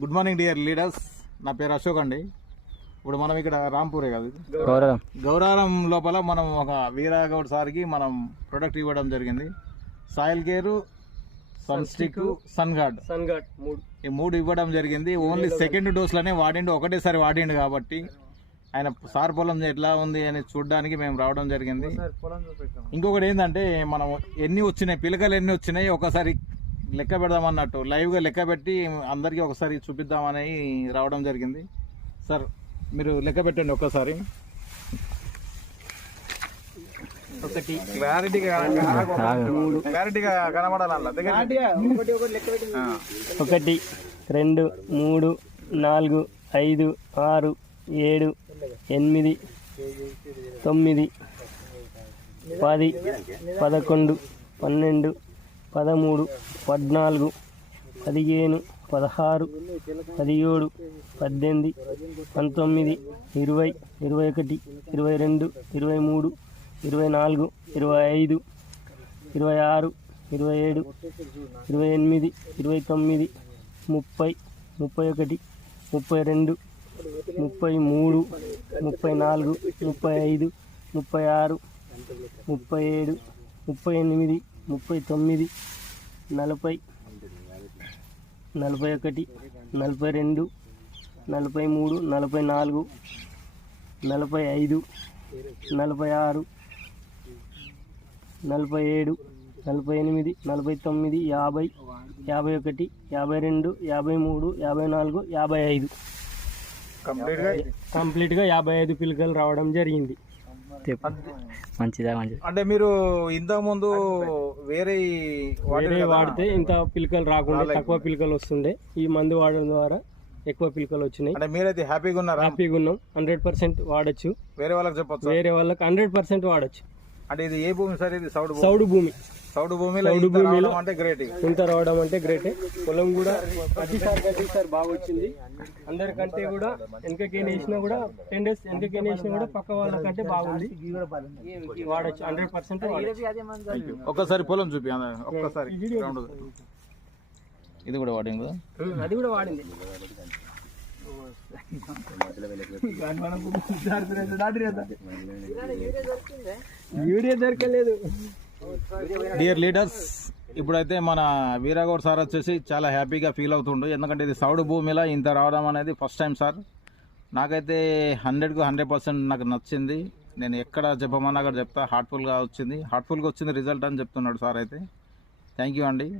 Good morning dear leaders. నా పేరు అశోక్ అండి. ఇప్పుడు మనం ఇక్కడ రాంపూరే కాదు. గౌరవం. గౌరారం లోపల మనం ఒక వీరాగౌడ్ సార్కి మనం ప్రొడక్ట్ ఇవ్వడం జరిగింది. Soil care sun stick sun guard. Sun guard మూడు. ఈ మూడు ఇవ్వడం జరిగింది. ఓన్లీ సెకండ్ డోస్లోనే వాడిండు ఒకటేసారి వాడిండు కాబట్టి ఆయన సార్ పొలం ఎట్లా ఉంది అని చూడడానికి మేము రావడం జరిగింది. ఇంకొకటి ఏంటంటే మనం ఎన్ని వచ్చినాయి పిలకలు ఎన్ని వచ్చినాయి ఒకసారి లెక్క పెడదామన్నట్టు లైవ్గా లెక్క పెట్టి అందరికీ ఒకసారి చూపిద్దామని రావడం జరిగింది. సార్ మీరు లెక్క పెట్టండి ఒక్కసారి. ఒకటి క్లారిటీగా క్లారిటీగా కనబడాలి? దగ్గర ఆ. ఒకటి రెండు మూడు నాలుగు ఐదు ఆరు ఏడు ఎనిమిది తొమ్మిది పది పదకొండు పన్నెండు పదమూడు పద్నాలుగు పదిహేను పదహారు పదిహేడు పద్దెనిమిది పంతొమ్మిది ఇరవై ఇరవై ఒకటి ఇరవై రెండు ఇరవై మూడు ఇరవై నాలుగు ఇరవై ఐదు ఇరవై ఆరు ఇరవై ఏడు ఇరవై ఎనిమిది ఇరవై తొమ్మిది ముప్పై ముప్పై ఒకటి ముప్పై రెండు ముప్పై మూడు ముప్పై నాలుగు ముప్పై ఐదు ముప్పై ఆరు ముప్పై ఏడు ముప్పై ఎనిమిది ముప్పై తొమ్మిది నలభై నలభై ఒకటి నలభై రెండు నలభై మూడు నలభై నాలుగు నలభై ఐదు నలభై ఆరు నలభై ఏడు నలభై ఎనిమిది నలభై తొమ్మిది యాభై యాభై ఒకటి యాభై రెండు యాభై మూడు యాభై నాలుగు యాభై ఐదు. కంప్లీట్గా కంప్లీట్గా యాభై ఐదు పిలకలు రావడం జరిగింది. మంచిదా మంచిది. అంటే మీరు ఇంతకు ముందు వేరే వేరే? వాడితే ఇంత పిలకలు రాకుండా. తక్కువ పిలకలు వస్తుండే. ఈ మందు వాడడం ద్వారా ఎక్కువ పిలకలు వచ్చినాయి. అంటే మీరైతే హ్యాపీగా ఉన్నారా? హ్యాపీగా ఉన్నాం. హండ్రెడ్ పర్సెంట్ వాడచ్చు. వేరే వాళ్ళకి చెప్పొచ్చు? వేరే వాళ్ళకి హండ్రెడ్ పర్సెంట్ వాడచ్చు. అంటే ఇది ఏ భూమి సార్ ఇది? సౌడు భూమి. సౌడు భూమి. సౌడు భూమిలో సౌడు ఇంత భూమిలో- రావడం అంటే గ్రేట్ ఇంత రావడం అంటే గ్రేటే పొలం కూడా ప్రతిసారి ప్రతిసారి బాగా వచ్చింది అందరికంటే కూడా వెనకకేం వేసినా కూడా టెన్ డేస్ వెనకకేం వేసినా కూడా పక్క వాళ్ళకంటే బాగుంది. వాడచ్చు హండ్రెడ్ పర్సెంట్ వాడచ్చు. ఒక్కసారి పొలం చూపి ఒక్కసారి. ఇది కూడా వాడింగ్ కదా అది కూడా వాడింది. వీడియో దొరకలేదు డియర్ లీడర్స్ ఇప్పుడైతే మన వీరాగౌడ్ సార్ వచ్చేసి చాలా హ్యాపీగా ఫీల్ అవుతుండు. ఎందుకంటే ఇది సౌడు భూమిలో ఇంత రావడం అనేది ఫస్ట్ టైం సార్. నాకైతే హండ్రెడ్కు హండ్రెడ్ పర్సెంట్ నాకు నచ్చింది. నేను ఎక్కడ చెప్పమన్నా అక్కడ చెప్తా. హార్ట్ఫుల్గా వచ్చింది. హార్ట్ఫుల్గా వచ్చింది రిజల్ట్ అని చెప్తున్నాడు సార్ అయితే. థ్యాంక్ యూ అండి.